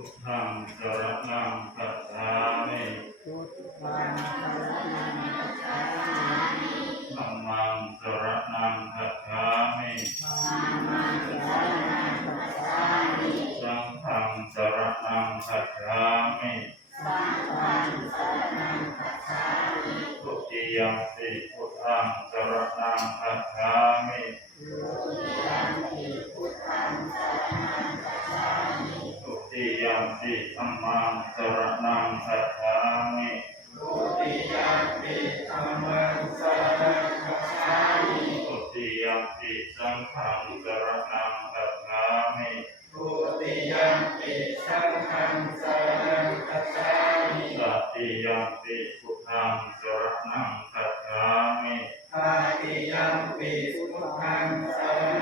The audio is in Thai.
พุทธังสรณังคัจฉามิพุทธังสรณังคัจฉามิธัมมังสรณังคัจฉามิธัมมังสรณังคัจฉามิสังฆังสรณังคัจฉามิสังฆังสรณังคัจฉามิทุติยมปิพุทธังสร ยมปิธัมมังสรณังคัจฉามิทุติยัมปิธัมมังสรณังคัจฉามิทุติยมปิสังฆังสรณังคัจฉามิทุติยัมปิสังฆังสรณังคัจฉามิตติยมปิพุทธังสรณังคัจฉามิตาติยัมปิพุทธังสรณังคัจฉามิ